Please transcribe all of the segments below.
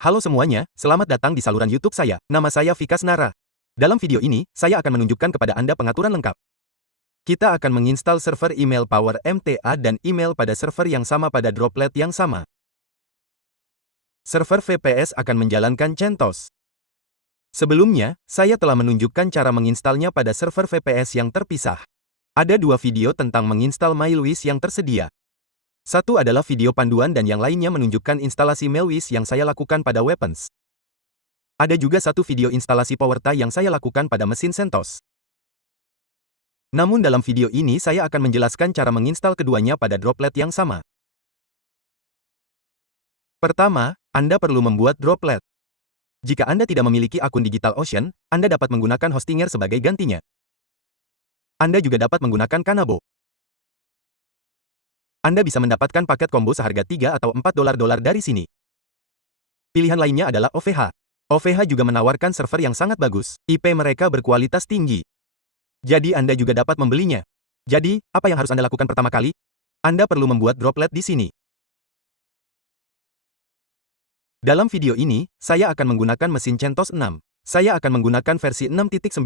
Halo semuanya, selamat datang di saluran YouTube saya. Nama saya Vikas Nara. Dalam video ini, saya akan menunjukkan kepada Anda pengaturan lengkap. Kita akan menginstal server email Power MTA dan email pada server yang sama pada droplet yang sama. Server VPS akan menjalankan CentOS. Sebelumnya, saya telah menunjukkan cara menginstalnya pada server VPS yang terpisah. Ada dua video tentang menginstal Mailwiz yang tersedia. Satu adalah video panduan dan yang lainnya menunjukkan instalasi Mailwiz yang saya lakukan pada Weapons. Ada juga satu video instalasi PowerTie yang saya lakukan pada mesin CentOS. Namun dalam video ini saya akan menjelaskan cara menginstal keduanya pada droplet yang sama. Pertama, Anda perlu membuat droplet. Jika Anda tidak memiliki akun DigitalOcean, Anda dapat menggunakan Hostinger sebagai gantinya. Anda juga dapat menggunakan Kanabo. Anda bisa mendapatkan paket combo seharga 3 atau 4 dolar dari sini. Pilihan lainnya adalah OVH. OVH juga menawarkan server yang sangat bagus. IP mereka berkualitas tinggi. Jadi Anda juga dapat membelinya. Jadi, apa yang harus Anda lakukan pertama kali? Anda perlu membuat droplet di sini. Dalam video ini, saya akan menggunakan mesin CentOS 6. Saya akan menggunakan versi 6.9.1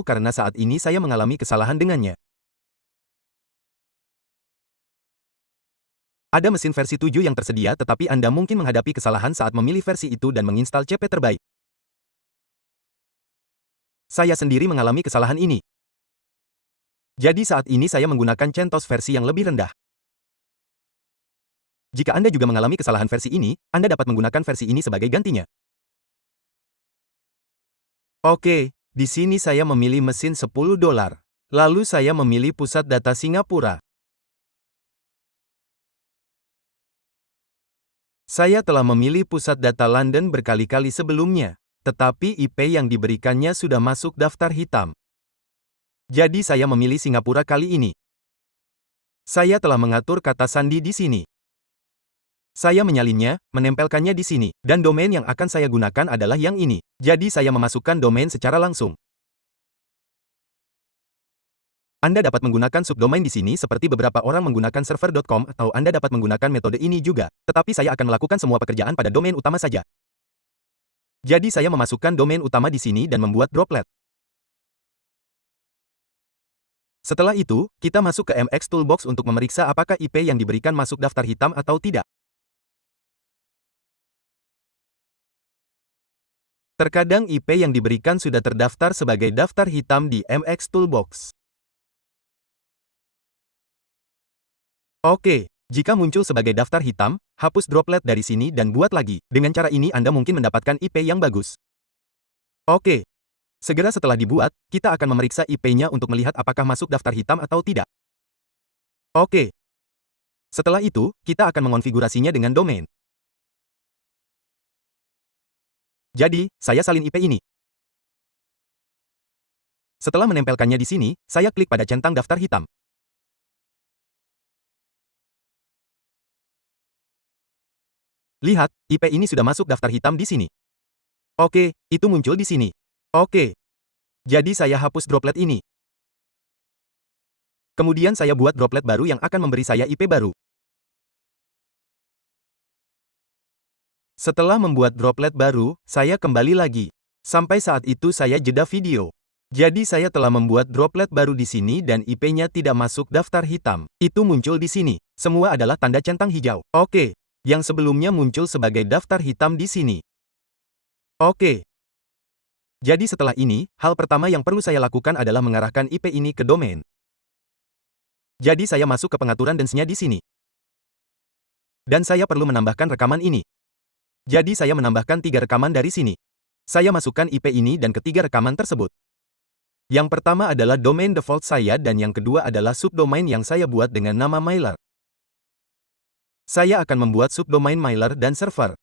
karena saat ini saya mengalami kesalahan dengannya. Ada mesin versi 7 yang tersedia tetapi Anda mungkin menghadapi kesalahan saat memilih versi itu dan menginstal CP terbaik. Saya sendiri mengalami kesalahan ini. Jadi saat ini saya menggunakan CentOS versi yang lebih rendah. Jika Anda juga mengalami kesalahan versi ini, Anda dapat menggunakan versi ini sebagai gantinya. Oke, di sini saya memilih mesin 10 dolar. Lalu saya memilih pusat data Singapura. Saya telah memilih pusat data London berkali-kali sebelumnya, tetapi IP yang diberikannya sudah masuk daftar hitam. Jadi saya memilih Singapura kali ini. Saya telah mengatur kata sandi di sini. Saya menyalinnya, menempelkannya di sini, dan domain yang akan saya gunakan adalah yang ini. Jadi saya memasukkan domain secara langsung. Anda dapat menggunakan subdomain di sini seperti beberapa orang menggunakan server.com atau Anda dapat menggunakan metode ini juga, tetapi saya akan melakukan semua pekerjaan pada domain utama saja. Jadi saya memasukkan domain utama di sini dan membuat droplet. Setelah itu, kita masuk ke MX Toolbox untuk memeriksa apakah IP yang diberikan masuk daftar hitam atau tidak. Terkadang IP yang diberikan sudah terdaftar sebagai daftar hitam di MX Toolbox. Oke, jika muncul sebagai daftar hitam, hapus droplet dari sini dan buat lagi. Dengan cara ini Anda mungkin mendapatkan IP yang bagus. Oke. Segera setelah dibuat, kita akan memeriksa IP-nya untuk melihat apakah masuk daftar hitam atau tidak. Oke. Setelah itu, kita akan mengonfigurasinya dengan domain. Jadi, saya salin IP ini. Setelah menempelkannya di sini, saya klik pada centang daftar hitam. Lihat, IP ini sudah masuk daftar hitam di sini. Oke, itu muncul di sini. Oke. Jadi saya hapus droplet ini. Kemudian saya buat droplet baru yang akan memberi saya IP baru. Setelah membuat droplet baru, saya kembali lagi. Sampai saat itu saya jeda video. Jadi saya telah membuat droplet baru di sini dan IP-nya tidak masuk daftar hitam. Itu muncul di sini. Semua adalah tanda centang hijau. Oke. Yang sebelumnya muncul sebagai daftar hitam di sini. Oke. Jadi setelah ini, hal pertama yang perlu saya lakukan adalah mengarahkan IP ini ke domain. Jadi saya masuk ke pengaturan dance-nya di sini. Dan saya perlu menambahkan rekaman ini. Jadi saya menambahkan 3 rekaman dari sini. Saya masukkan IP ini dan ketiga rekaman tersebut. Yang pertama adalah domain default saya dan yang kedua adalah subdomain yang saya buat dengan nama mailer. Saya akan membuat subdomain mailer dan server.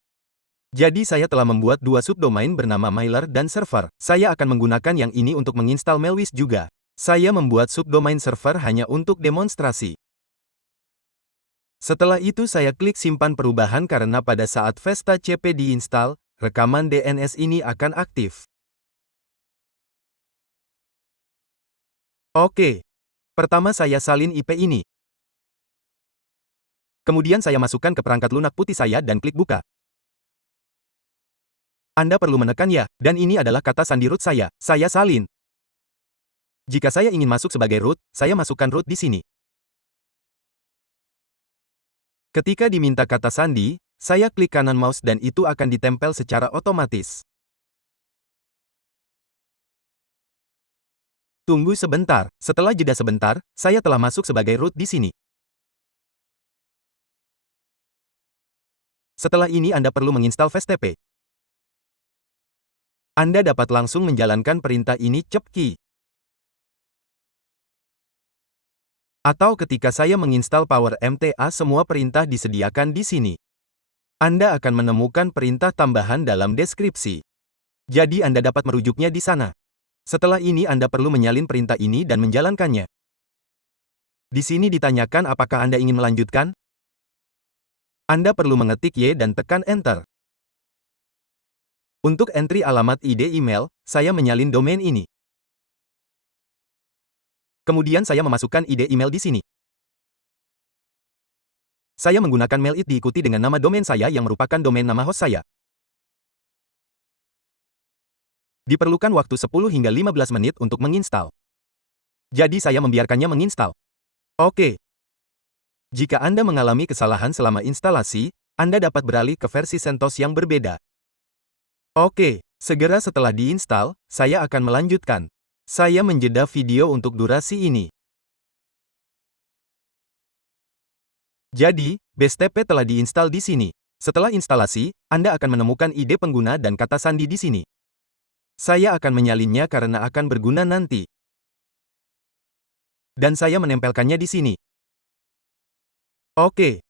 Jadi saya telah membuat 2 subdomain bernama mailer dan server. Saya akan menggunakan yang ini untuk menginstal Mailwiz juga. Saya membuat subdomain server hanya untuk demonstrasi. Setelah itu saya klik simpan perubahan karena pada saat Vesta CP diinstal, rekaman DNS ini akan aktif. Oke. Pertama saya salin IP ini. Kemudian saya masukkan ke perangkat lunak putih saya dan klik buka. Anda perlu menekan ya, dan ini adalah kata sandi root saya salin. Jika saya ingin masuk sebagai root, saya masukkan root di sini. Ketika diminta kata sandi, saya klik kanan mouse dan itu akan ditempel secara otomatis. Tunggu sebentar, setelah jeda sebentar, saya telah masuk sebagai root di sini. Setelah ini Anda perlu menginstal FastTP. Anda dapat langsung menjalankan perintah ini cepat. Atau ketika saya menginstal PowerMTA semua perintah disediakan di sini. Anda akan menemukan perintah tambahan dalam deskripsi. Jadi Anda dapat merujuknya di sana. Setelah ini Anda perlu menyalin perintah ini dan menjalankannya. Di sini ditanyakan apakah Anda ingin melanjutkan? Anda perlu mengetik Y dan tekan Enter. Untuk entry alamat ID email, saya menyalin domain ini. Kemudian saya memasukkan ID email di sini. Saya menggunakan mail it diikuti dengan nama domain saya yang merupakan domain nama host saya. Diperlukan waktu 10 hingga 15 menit untuk menginstal. Jadi saya membiarkannya menginstal. Oke. Jika Anda mengalami kesalahan selama instalasi, Anda dapat beralih ke versi CentOS yang berbeda. Oke, segera setelah diinstal, saya akan melanjutkan. Saya menjeda video untuk durasi ini. Jadi, BSTP telah diinstal di sini. Setelah instalasi, Anda akan menemukan ide pengguna dan kata sandi di sini. Saya akan menyalinnya karena akan berguna nanti. Dan saya menempelkannya di sini. Oke.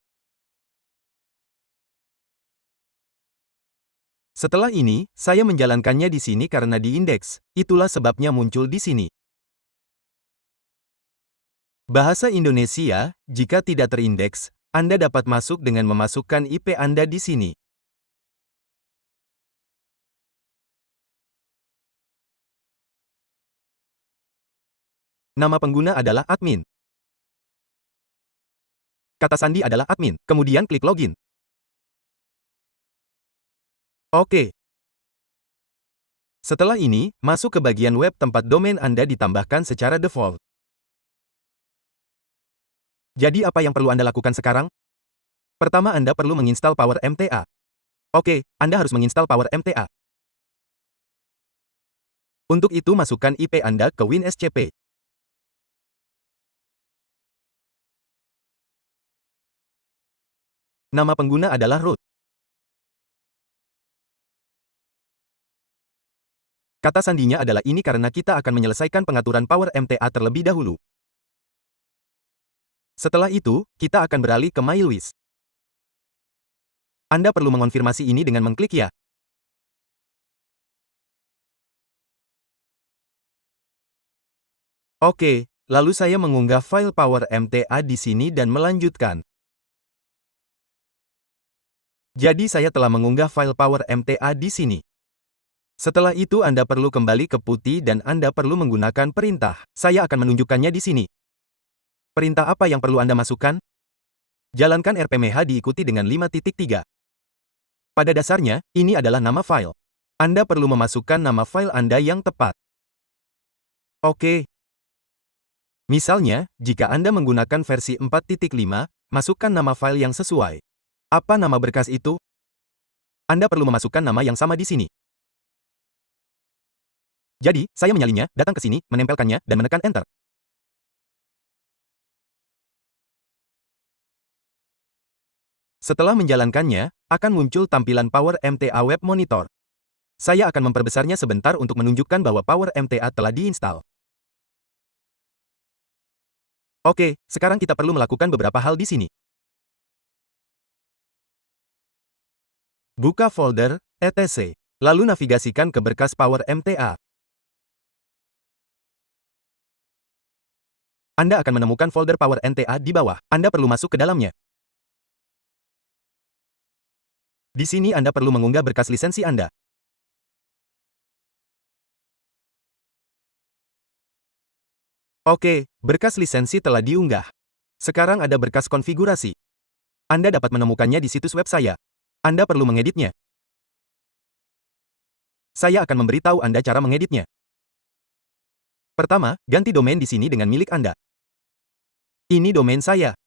Setelah ini, saya menjalankannya di sini karena diindeks, itulah sebabnya muncul di sini. Bahasa Indonesia, jika tidak terindeks, Anda dapat masuk dengan memasukkan IP Anda di sini. Nama pengguna adalah admin. Kata sandi adalah admin, kemudian klik login. Oke. Setelah ini, masuk ke bagian web tempat domain Anda ditambahkan secara default. Jadi apa yang perlu Anda lakukan sekarang? Pertama Anda perlu menginstal PowerMTA. Oke, Anda harus menginstal PowerMTA. Untuk itu masukkan IP Anda ke WinSCP. Nama pengguna adalah root. Kata sandinya adalah ini karena kita akan menyelesaikan pengaturan PowerMTA terlebih dahulu. Setelah itu, kita akan beralih ke MyList. Anda perlu mengonfirmasi ini dengan mengklik ya. Oke, lalu saya mengunggah file PowerMTA di sini dan melanjutkan. Jadi saya telah mengunggah file PowerMTA di sini. Setelah itu Anda perlu kembali ke putih dan Anda perlu menggunakan perintah. Saya akan menunjukkannya di sini. Perintah apa yang perlu Anda masukkan? Jalankan rpmh diikuti dengan 5.3. Pada dasarnya, ini adalah nama file. Anda perlu memasukkan nama file Anda yang tepat. Oke. Misalnya, jika Anda menggunakan versi 4.5, masukkan nama file yang sesuai. Apa nama berkas itu? Anda perlu memasukkan nama yang sama di sini. Jadi, saya menyalinnya, datang ke sini, menempelkannya, dan menekan Enter. Setelah menjalankannya, akan muncul tampilan PowerMTA Web Monitor. Saya akan memperbesarnya sebentar untuk menunjukkan bahwa PowerMTA telah diinstal. Oke, sekarang kita perlu melakukan beberapa hal di sini. Buka folder, etc. Lalu navigasikan ke berkas PowerMTA. Anda akan menemukan folder PowerMTA di bawah. Anda perlu masuk ke dalamnya. Di sini Anda perlu mengunggah berkas lisensi Anda. Oke, berkas lisensi telah diunggah. Sekarang ada berkas konfigurasi. Anda dapat menemukannya di situs web saya. Anda perlu mengeditnya. Saya akan memberitahu Anda cara mengeditnya. Pertama, ganti domain di sini dengan milik Anda. Ini domain saya.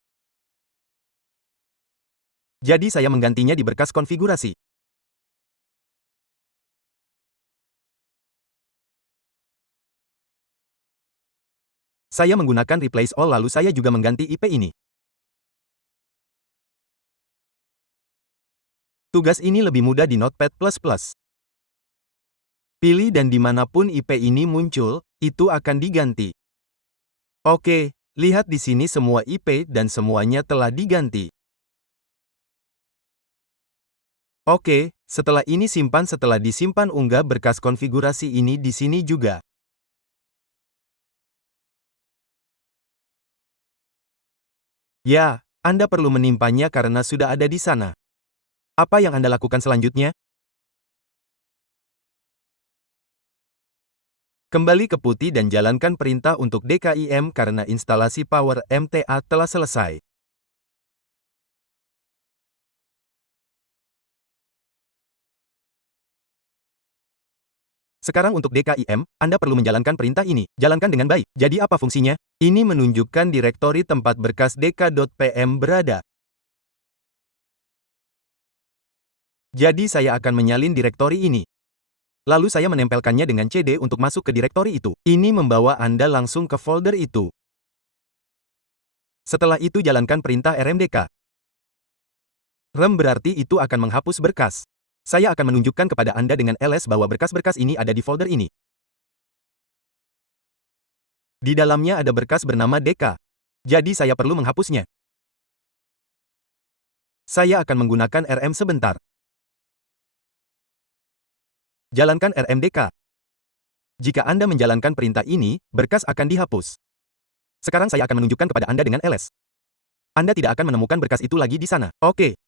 Jadi saya menggantinya di berkas konfigurasi. Saya menggunakan replace all lalu saya juga mengganti IP ini. Tugas ini lebih mudah di Notepad++. Pilih dan dimanapun IP ini muncul, itu akan diganti. Oke, lihat di sini semua IP dan semuanya telah diganti. Oke, setelah ini simpan setelah disimpan unggah berkas konfigurasi ini di sini juga. Ya, Anda perlu menimpanya karena sudah ada di sana. Apa yang Anda lakukan selanjutnya? Kembali ke putih dan jalankan perintah untuk DKIM karena instalasi Power MTA telah selesai. Sekarang untuk DKIM, Anda perlu menjalankan perintah ini. Jalankan dengan baik. Jadi apa fungsinya? Ini menunjukkan direktori tempat berkas dk.pm berada. Jadi saya akan menyalin direktori ini. Lalu saya menempelkannya dengan CD untuk masuk ke direktori itu. Ini membawa Anda langsung ke folder itu. Setelah itu jalankan perintah rmdk. Rem berarti itu akan menghapus berkas. Saya akan menunjukkan kepada Anda dengan ls bahwa berkas-berkas ini ada di folder ini. Di dalamnya ada berkas bernama DK. Jadi saya perlu menghapusnya. Saya akan menggunakan RM sebentar. Jalankan RMDK. Jika Anda menjalankan perintah ini, berkas akan dihapus. Sekarang saya akan menunjukkan kepada Anda dengan ls. Anda tidak akan menemukan berkas itu lagi di sana. Oke.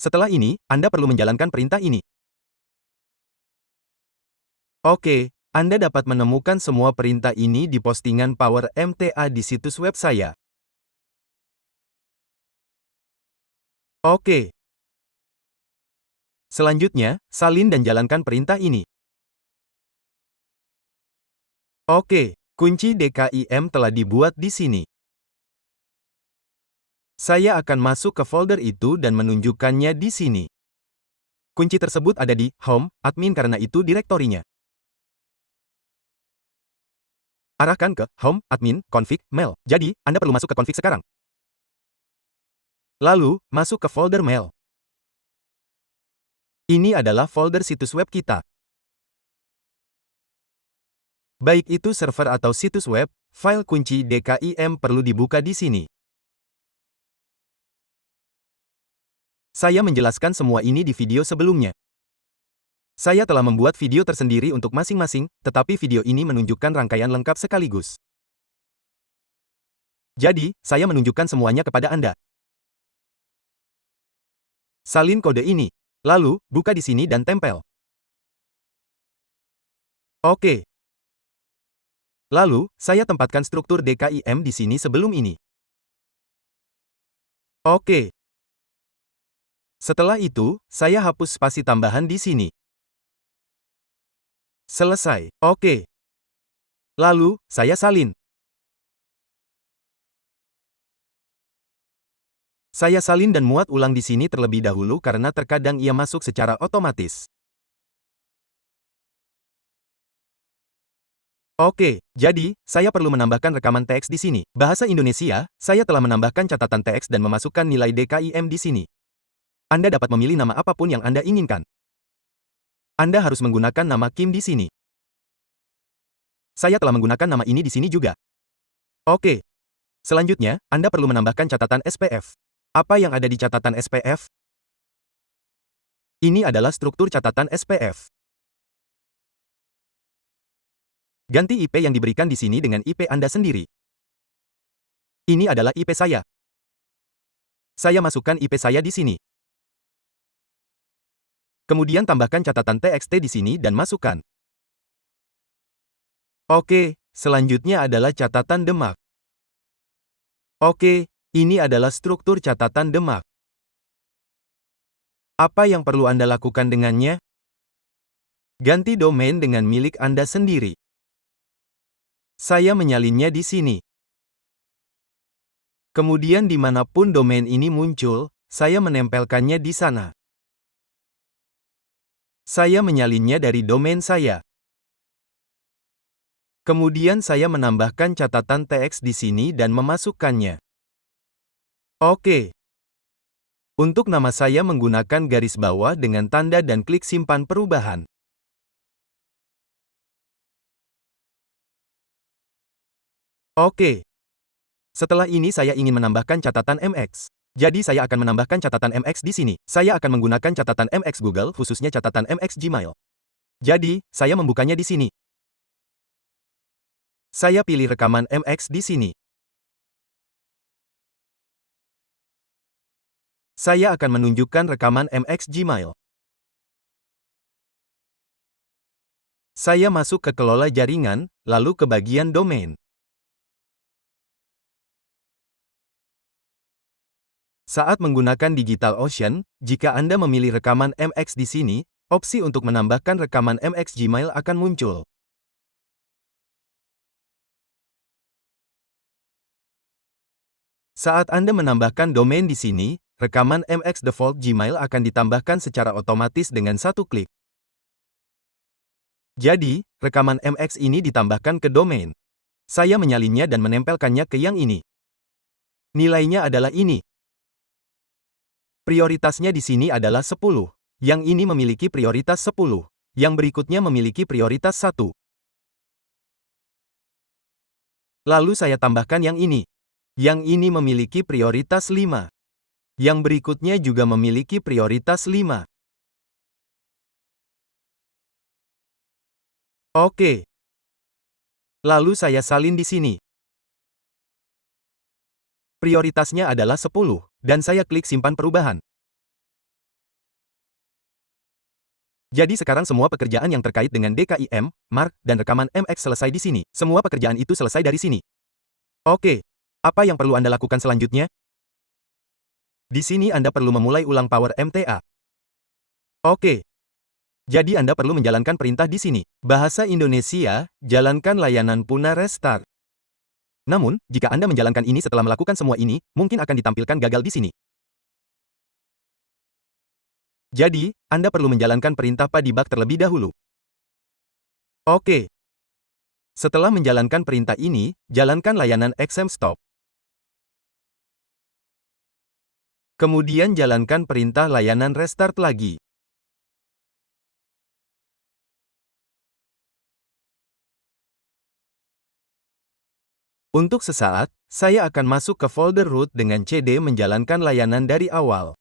Setelah ini, Anda perlu menjalankan perintah ini. Oke, Anda dapat menemukan semua perintah ini di postingan Power MTA di situs web saya. Oke. Selanjutnya, salin dan jalankan perintah ini. Oke, kunci DKIM telah dibuat di sini. Saya akan masuk ke folder itu dan menunjukkannya di sini. Kunci tersebut ada di Home, Admin karena itu direktorinya. Arahkan ke Home, Admin, Config, Mail. Jadi, Anda perlu masuk ke Config sekarang. Lalu, masuk ke folder Mail. Ini adalah folder situs web kita. Baik itu server atau situs web, file kunci DKIM perlu dibuka di sini. Saya menjelaskan semua ini di video sebelumnya. Saya telah membuat video tersendiri untuk masing-masing, tetapi video ini menunjukkan rangkaian lengkap sekaligus. Jadi, saya menunjukkan semuanya kepada Anda. Salin kode ini. Lalu, buka di sini dan tempel. Oke. Lalu, saya tempatkan struktur DKIM di sini sebelum ini. Oke. Setelah itu, saya hapus spasi tambahan di sini. Selesai. Oke. Lalu, saya salin. Saya salin dan muat ulang di sini terlebih dahulu karena terkadang ia masuk secara otomatis. Oke, jadi, saya perlu menambahkan rekaman teks di sini. Bahasa Indonesia, saya telah menambahkan catatan teks dan memasukkan nilai DKIM di sini. Anda dapat memilih nama apapun yang Anda inginkan. Anda harus menggunakan nama Kim di sini. Saya telah menggunakan nama ini di sini juga. Oke. Selanjutnya, Anda perlu menambahkan catatan SPF. Apa yang ada di catatan SPF? Ini adalah struktur catatan SPF. Ganti IP yang diberikan di sini dengan IP Anda sendiri. Ini adalah IP saya. Saya masukkan IP saya di sini. Kemudian tambahkan catatan TXT di sini dan masukkan. Oke, selanjutnya adalah catatan demak. Oke, ini adalah struktur catatan demak. Apa yang perlu Anda lakukan dengannya? Ganti domain dengan milik Anda sendiri. Saya menyalinnya di sini. Kemudian dimanapun domain ini muncul, saya menempelkannya di sana. Saya menyalinnya dari domain saya. Kemudian saya menambahkan catatan TX di sini dan memasukkannya. Oke. Untuk nama saya menggunakan garis bawah dengan tanda dan klik simpan perubahan. Oke. Setelah ini saya ingin menambahkan catatan MX. Jadi saya akan menambahkan catatan MX di sini. Saya akan menggunakan catatan MX Google, khususnya catatan MX Gmail. Jadi, saya membukanya di sini. Saya pilih rekaman MX di sini. Saya akan menunjukkan rekaman MX Gmail. Saya masuk ke kelola jaringan, lalu ke bagian domain. Saat menggunakan DigitalOcean, jika Anda memilih rekaman MX di sini, opsi untuk menambahkan rekaman MX Gmail akan muncul. Saat Anda menambahkan domain di sini, rekaman MX Default Gmail akan ditambahkan secara otomatis dengan satu klik. Jadi, rekaman MX ini ditambahkan ke domain. Saya menyalinnya dan menempelkannya ke yang ini. Nilainya adalah ini. Prioritasnya di sini adalah 10. Yang ini memiliki prioritas 10. Yang berikutnya memiliki prioritas 1. Lalu saya tambahkan yang ini. Yang ini memiliki prioritas 5. Yang berikutnya juga memiliki prioritas 5. Oke. Lalu saya salin di sini. Prioritasnya adalah 10, dan saya klik simpan perubahan. Jadi sekarang semua pekerjaan yang terkait dengan DKIM, Mark, dan rekaman MX selesai di sini. Semua pekerjaan itu selesai dari sini. Oke. Apa yang perlu Anda lakukan selanjutnya? Di sini Anda perlu memulai ulang Power MTA. Oke. Jadi Anda perlu menjalankan perintah di sini. Bahasa Indonesia, jalankan layanan Puna Restart. Namun, jika Anda menjalankan ini setelah melakukan semua ini, mungkin akan ditampilkan gagal di sini. Jadi, Anda perlu menjalankan perintah debug terlebih dahulu. Oke. Setelah menjalankan perintah ini, jalankan layanan XM Stop. Kemudian jalankan perintah layanan Restart lagi. Untuk sesaat, saya akan masuk ke folder root dengan CD menjalankan layanan dari awal.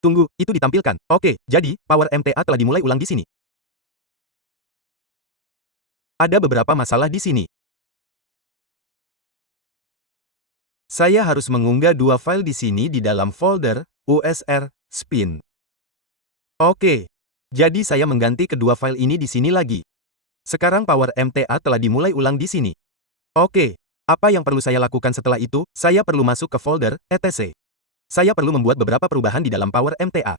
Tunggu, itu ditampilkan. Oke, jadi, Power MTA telah dimulai ulang di sini. Ada beberapa masalah di sini. Saya harus mengunggah dua file di sini di dalam folder USR spin. Oke. Jadi saya mengganti kedua file ini di sini lagi. Sekarang Power MTA telah dimulai ulang di sini. Oke. Apa yang perlu saya lakukan setelah itu? Saya perlu masuk ke folder etc. Saya perlu membuat beberapa perubahan di dalam Power MTA.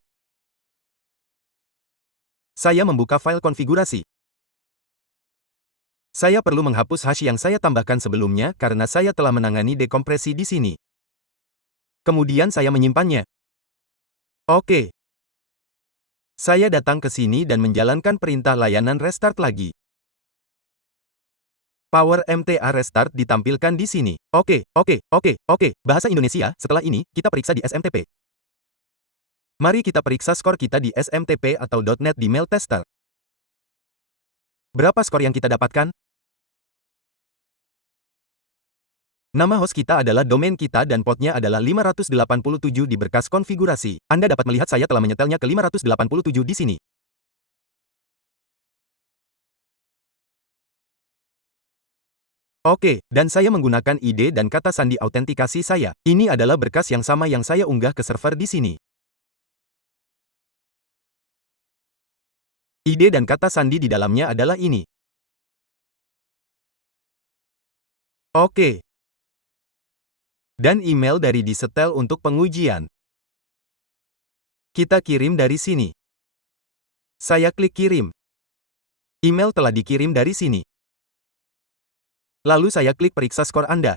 Saya membuka file konfigurasi. Saya perlu menghapus hash yang saya tambahkan sebelumnya karena saya telah menangani dekompresi di sini. Kemudian saya menyimpannya. Oke. Saya datang ke sini dan menjalankan perintah layanan restart lagi. Power MTA Restart ditampilkan di sini. Oke. Bahasa Indonesia, setelah ini, kita periksa di SMTP. Mari kita periksa skor kita di SMTP atau .NET di Mail Tester. Berapa skor yang kita dapatkan? Nama host kita adalah domain kita dan portnya adalah 587 di berkas konfigurasi. Anda dapat melihat saya telah menyetelnya ke 587 di sini. Oke, dan saya menggunakan ID dan kata sandi autentikasi saya. Ini adalah berkas yang sama yang saya unggah ke server di sini. ID dan kata sandi di dalamnya adalah ini. Oke. Dan email dari disetel untuk pengujian. Kita kirim dari sini. Saya klik kirim. Email telah dikirim dari sini. Lalu saya klik periksa skor Anda.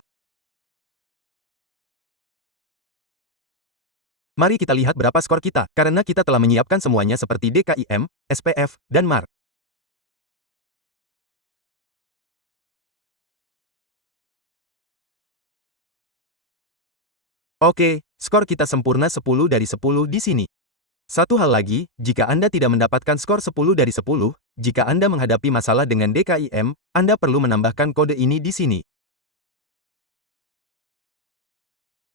Mari kita lihat berapa skor kita, karena kita telah menyiapkan semuanya seperti DKIM, SPF, dan MAR. Oke, skor kita sempurna 10 dari 10 di sini. Satu hal lagi, jika Anda tidak mendapatkan skor 10 dari 10, jika Anda menghadapi masalah dengan DKIM, Anda perlu menambahkan kode ini di sini.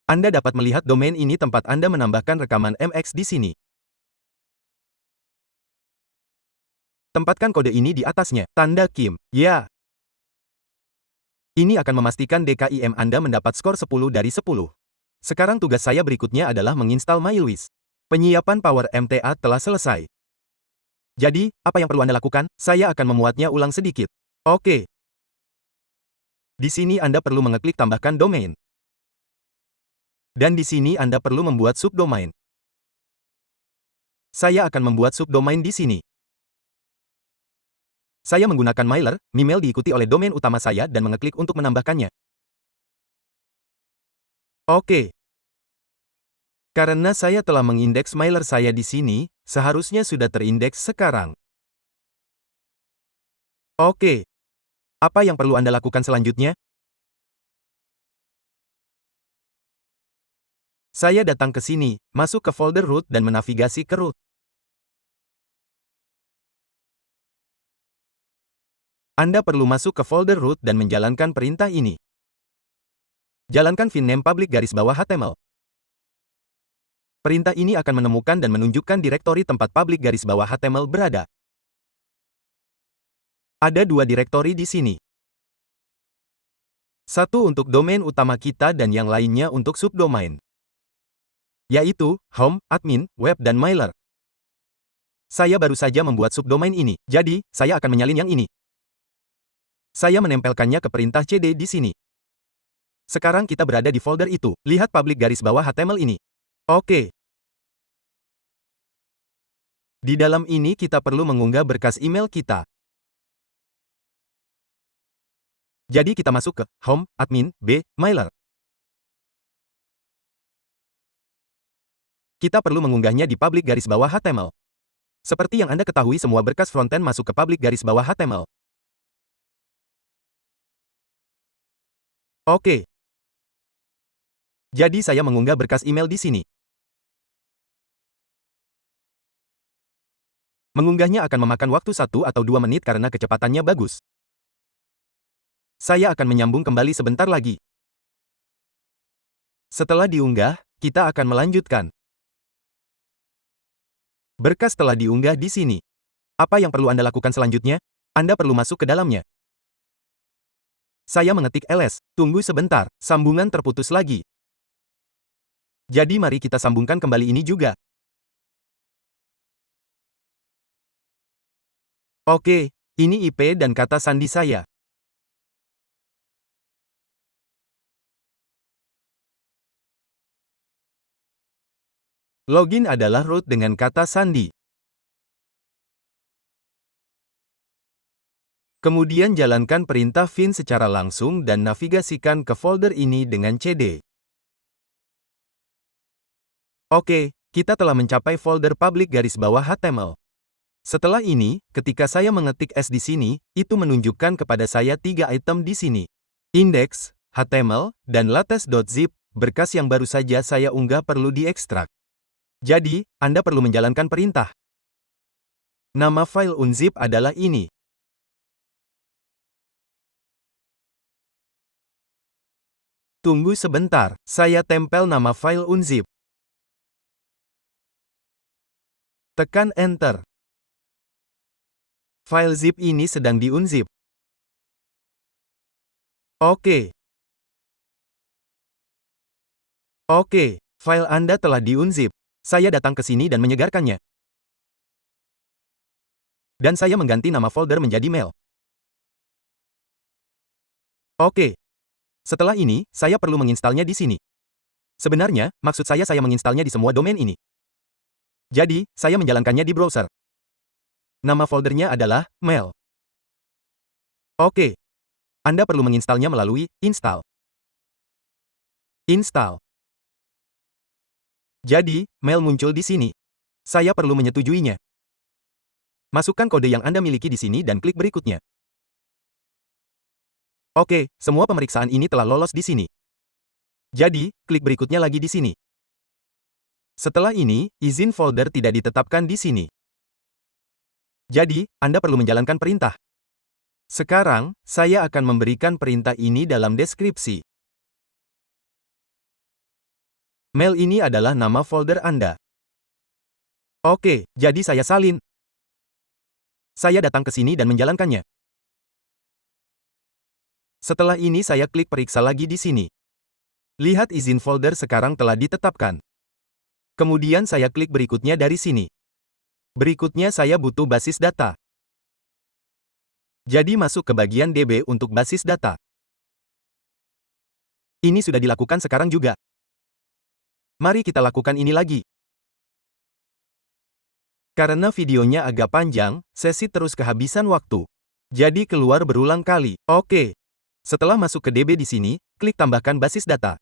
Anda dapat melihat domain ini tempat Anda menambahkan rekaman MX di sini. Tempatkan kode ini di atasnya, tanda Kim. Ya. Ini akan memastikan DKIM Anda mendapat skor 10 dari 10. Sekarang tugas saya berikutnya adalah menginstal MyLuis. Penyiapan Power MTA telah selesai. Jadi, apa yang perlu Anda lakukan? Saya akan memuatnya ulang sedikit. Oke. Di sini Anda perlu mengeklik tambahkan domain. Dan di sini Anda perlu membuat subdomain. Saya akan membuat subdomain di sini. Saya menggunakan mailer, Mimail diikuti oleh domain utama saya dan mengeklik untuk menambahkannya. Oke. Karena saya telah mengindeks mailer saya di sini, seharusnya sudah terindeks sekarang. Oke. Apa yang perlu Anda lakukan selanjutnya? Saya datang ke sini, masuk ke folder root dan menavigasi ke root. Anda perlu masuk ke folder root dan menjalankan perintah ini. Jalankan vname public _HTML. Perintah ini akan menemukan dan menunjukkan direktori tempat public _HTML berada. Ada dua direktori di sini. Satu untuk domain utama kita dan yang lainnya untuk subdomain. Yaitu, home, admin, web dan mailer. Saya baru saja membuat subdomain ini, jadi, saya akan menyalin yang ini. Saya menempelkannya ke perintah cd di sini. Sekarang kita berada di folder itu, lihat public _HTML ini. Oke. Di dalam ini kita perlu mengunggah berkas email kita. Jadi kita masuk ke home, admin, mailer. Kita perlu mengunggahnya di public _HTML. Seperti yang Anda ketahui, semua berkas frontend masuk ke public _HTML. Oke. Jadi saya mengunggah berkas email di sini. Mengunggahnya akan memakan waktu 1 atau 2 menit karena kecepatannya bagus. Saya akan menyambung kembali sebentar lagi. Setelah diunggah, kita akan melanjutkan. Berkas telah diunggah di sini. Apa yang perlu Anda lakukan selanjutnya? Anda perlu masuk ke dalamnya. Saya mengetik ls. Tunggu sebentar, sambungan terputus lagi. Jadi mari kita sambungkan kembali ini juga. Oke, ini IP dan kata sandi saya. Login adalah root dengan kata sandi. Kemudian jalankan perintah vin secara langsung dan navigasikan ke folder ini dengan cd. Oke, kita telah mencapai folder public _HTML. Setelah ini, ketika saya mengetik S di sini, itu menunjukkan kepada saya 3 item di sini. Index, HTML, dan latex.zip, berkas yang baru saja saya unggah perlu diekstrak. Jadi, Anda perlu menjalankan perintah. Nama file unzip adalah ini. Tunggu sebentar, saya tempel nama file unzip. Tekan Enter. File zip ini sedang diunzip. Oke. Oke, file Anda telah diunzip. Saya datang ke sini dan menyegarkannya. Dan saya mengganti nama folder menjadi mail. Oke. Setelah ini, saya perlu menginstalnya di sini. Sebenarnya, maksud saya menginstalnya di semua domain ini. Jadi, saya menjalankannya di browser. Nama foldernya adalah Mail. Oke. Anda perlu menginstalnya melalui Install. Install. Jadi, Mail muncul di sini. Saya perlu menyetujuinya. Masukkan kode yang Anda miliki di sini dan klik berikutnya. Oke, semua pemeriksaan ini telah lolos di sini. Jadi, klik berikutnya lagi di sini. Setelah ini, izin folder tidak ditetapkan di sini. Jadi, Anda perlu menjalankan perintah. Sekarang, saya akan memberikan perintah ini dalam deskripsi. Mail ini adalah nama folder Anda. Oke, jadi saya salin. Saya datang ke sini dan menjalankannya. Setelah ini saya klik periksa lagi di sini. Lihat izin folder sekarang telah ditetapkan. Kemudian saya klik berikutnya dari sini. Berikutnya saya butuh basis data. Jadi masuk ke bagian DB untuk basis data. Ini sudah dilakukan sekarang juga. Mari kita lakukan ini lagi. Karena videonya agak panjang, sesi terus kehabisan waktu. Jadi keluar berulang kali. Oke. Setelah masuk ke DB di sini, klik tambahkan basis data.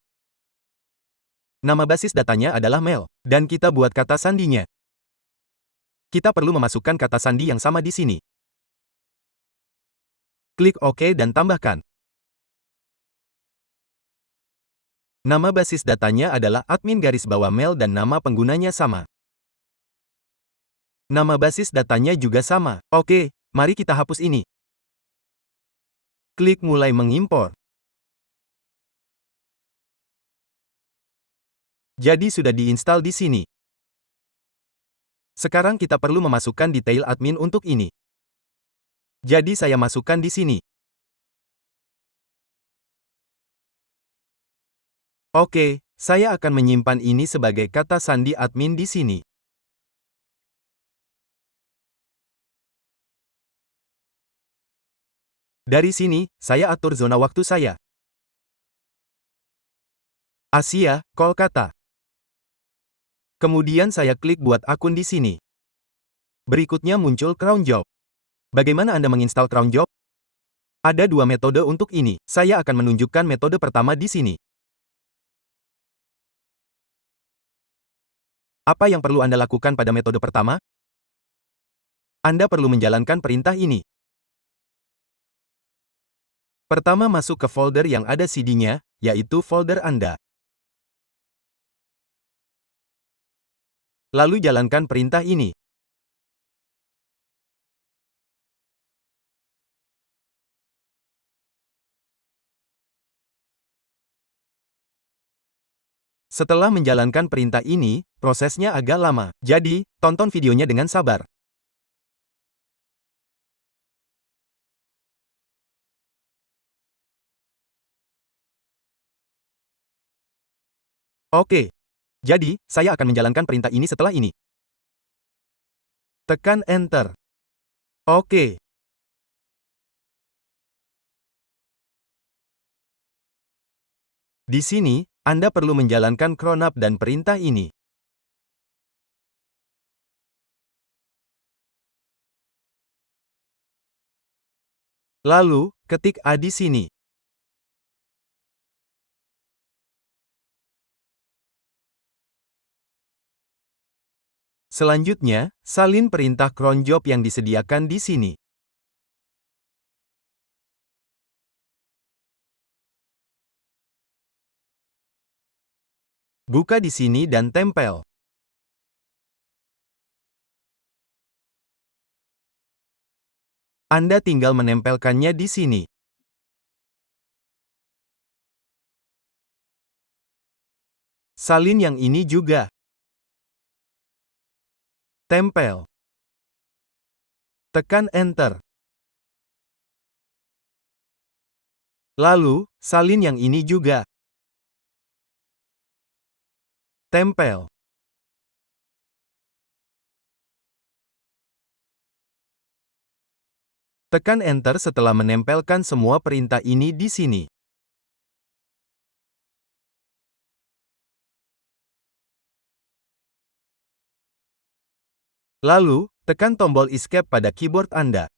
Nama basis datanya adalah Mail, dan kita buat kata sandinya. Kita perlu memasukkan kata sandi yang sama di sini. Klik OK dan tambahkan. Nama basis datanya adalah admin_mail dan nama penggunanya sama. Nama basis datanya juga sama. Oke, mari kita hapus ini. Klik mulai mengimpor. Jadi sudah diinstal di sini. Sekarang kita perlu memasukkan detail admin untuk ini. Jadi saya masukkan di sini. Oke, saya akan menyimpan ini sebagai kata sandi admin di sini. Dari sini, saya atur zona waktu saya. Asia, Kolkata. Kemudian saya klik buat akun di sini. Berikutnya muncul Cron Job. Bagaimana Anda menginstal Cron Job? Ada dua metode untuk ini. Saya akan menunjukkan metode pertama di sini. Apa yang perlu Anda lakukan pada metode pertama? Anda perlu menjalankan perintah ini. Pertama masuk ke folder yang ada CD-nya, yaitu folder Anda. Lalu jalankan perintah ini. Setelah menjalankan perintah ini, prosesnya agak lama. Jadi, tonton videonya dengan sabar. Oke. Jadi, saya akan menjalankan perintah ini setelah ini. Tekan Enter. Oke. Di sini, Anda perlu menjalankan cronap dan perintah ini. Lalu, ketik A di sini. Selanjutnya, salin perintah cron job yang disediakan di sini. Buka di sini dan tempel. Anda tinggal menempelkannya di sini. Salin yang ini juga. Tempel. Tekan Enter. Lalu, salin yang ini juga. Tempel. Tekan Enter setelah menempelkan semua perintah ini di sini. Lalu, tekan tombol Escape pada keyboard Anda.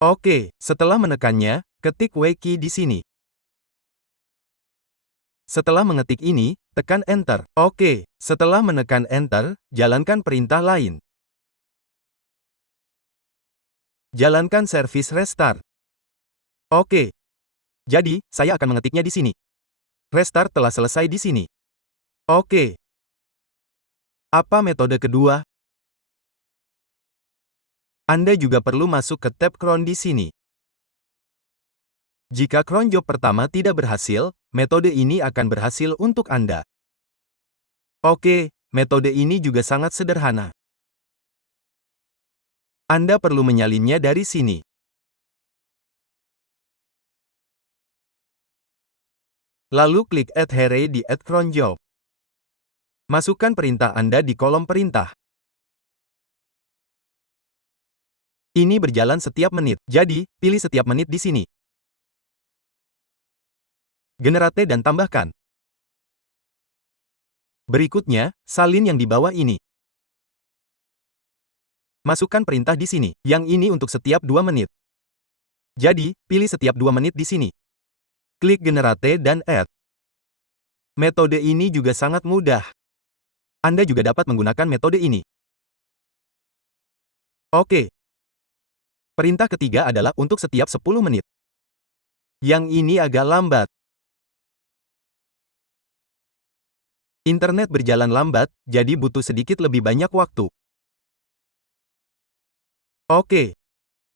Oke, setelah menekannya, ketik W key di sini. Setelah mengetik ini, tekan Enter. Oke, setelah menekan Enter, jalankan perintah lain. Jalankan service restart. Oke, jadi, saya akan mengetiknya di sini. Restart telah selesai di sini. Oke. Apa metode kedua? Anda juga perlu masuk ke tab cron di sini. Jika cron job pertama tidak berhasil, metode ini akan berhasil untuk Anda. Oke, metode ini juga sangat sederhana. Anda perlu menyalinnya dari sini. Lalu klik Add Here di Add Cron Job. Masukkan perintah Anda di kolom perintah. Ini berjalan setiap menit, jadi, pilih setiap menit di sini. Generate dan tambahkan. Berikutnya, salin yang di bawah ini. Masukkan perintah di sini, yang ini untuk setiap 2 menit. Jadi, pilih setiap 2 menit di sini. Klik Generate dan Add. Metode ini juga sangat mudah. Anda juga dapat menggunakan metode ini. Oke. Perintah ketiga adalah untuk setiap 10 menit. Yang ini agak lambat. Internet berjalan lambat, jadi butuh sedikit lebih banyak waktu. Oke.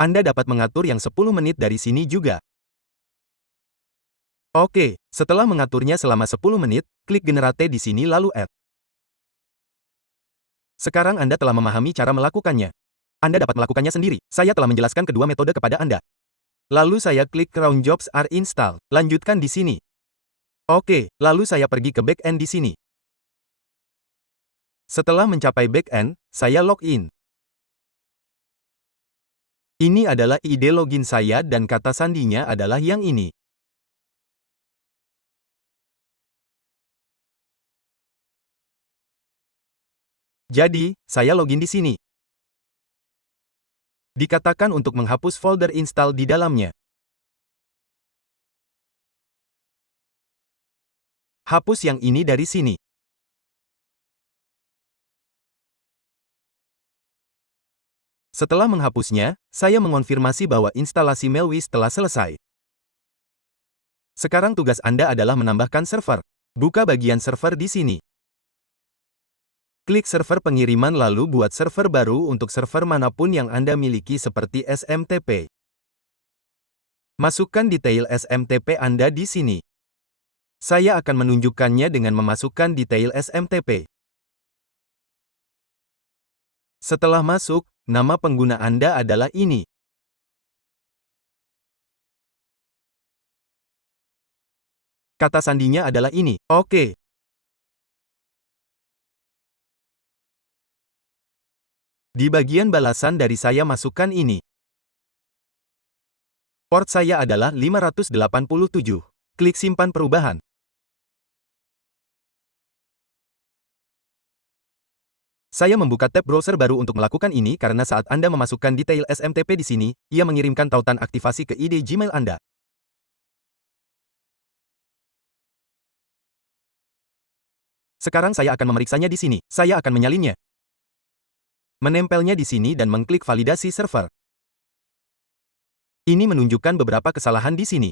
Anda dapat mengatur yang 10 menit dari sini juga. Oke, setelah mengaturnya selama 10 menit, klik Generate di sini lalu Add. Sekarang Anda telah memahami cara melakukannya. Anda dapat melakukannya sendiri. Saya telah menjelaskan kedua metode kepada Anda. Lalu saya klik Cron Jobs are installed. Lanjutkan di sini. Oke, lalu saya pergi ke backend di sini. Setelah mencapai backend, saya login. Ini adalah ID login saya dan kata sandinya adalah yang ini. Jadi, saya login di sini. Dikatakan untuk menghapus folder install di dalamnya. Hapus yang ini dari sini. Setelah menghapusnya, saya mengonfirmasi bahwa instalasi Mailwiz telah selesai. Sekarang tugas Anda adalah menambahkan server. Buka bagian server di sini. Klik server pengiriman lalu buat server baru untuk server manapun yang Anda miliki seperti SMTP. Masukkan detail SMTP Anda di sini. Saya akan menunjukkannya dengan memasukkan detail SMTP. Setelah masuk, nama pengguna Anda adalah ini. Kata sandinya adalah ini. Oke. Di bagian balasan dari saya masukkan ini. Port saya adalah 587. Klik simpan perubahan. Saya membuka tab browser baru untuk melakukan ini karena saat Anda memasukkan detail SMTP di sini, ia mengirimkan tautan aktivasi ke ID Gmail Anda. Sekarang saya akan memeriksanya di sini. Saya akan menyalinnya. Menempelnya di sini dan mengklik validasi server. Ini menunjukkan beberapa kesalahan di sini.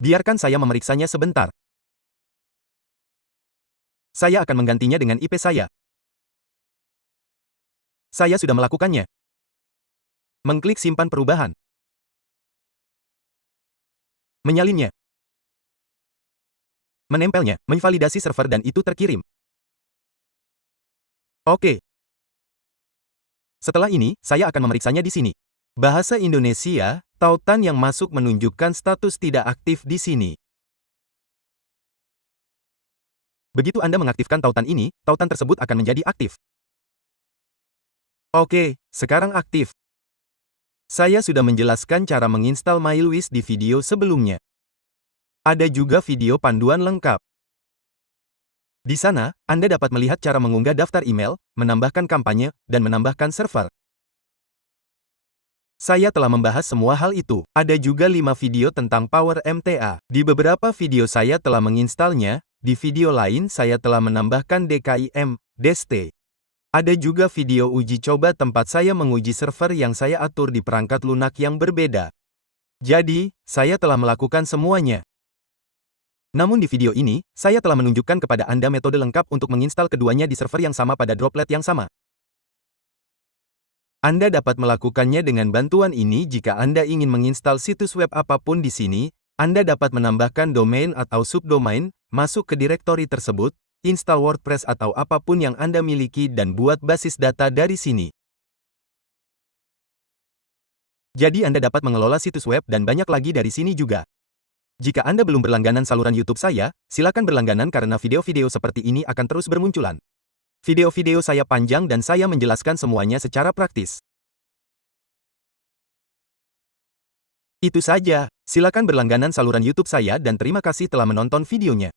Biarkan saya memeriksanya sebentar. Saya akan menggantinya dengan IP saya. Saya sudah melakukannya. Mengklik simpan perubahan. Menyalinnya. Menempelnya, memvalidasi server dan itu terkirim. Oke. Setelah ini, saya akan memeriksanya di sini. Bahasa Indonesia, tautan yang masuk menunjukkan status tidak aktif di sini. Begitu Anda mengaktifkan tautan ini, tautan tersebut akan menjadi aktif. Oke, sekarang aktif. Saya sudah menjelaskan cara menginstal MailWish di video sebelumnya. Ada juga video panduan lengkap. Di sana, Anda dapat melihat cara mengunggah daftar email, menambahkan kampanye, dan menambahkan server. Saya telah membahas semua hal itu. Ada juga 5 video tentang Power MTA. Di beberapa video saya telah menginstalnya, di video lain saya telah menambahkan DKIM, DST. Ada juga video uji coba tempat saya menguji server yang saya atur di perangkat lunak yang berbeda. Jadi, saya telah melakukan semuanya. Namun di video ini, saya telah menunjukkan kepada Anda metode lengkap untuk menginstal keduanya di server yang sama pada droplet yang sama. Anda dapat melakukannya dengan bantuan ini jika Anda ingin menginstal situs web apapun di sini. Anda dapat menambahkan domain atau subdomain, masuk ke direktori tersebut, install WordPress atau apapun yang Anda miliki dan buat basis data dari sini. Jadi Anda dapat mengelola situs web dan banyak lagi dari sini juga. Jika Anda belum berlangganan saluran YouTube saya, silakan berlangganan karena video-video seperti ini akan terus bermunculan. Video-video saya panjang dan saya menjelaskan semuanya secara praktis. Itu saja, silakan berlangganan saluran YouTube saya dan terima kasih telah menonton videonya.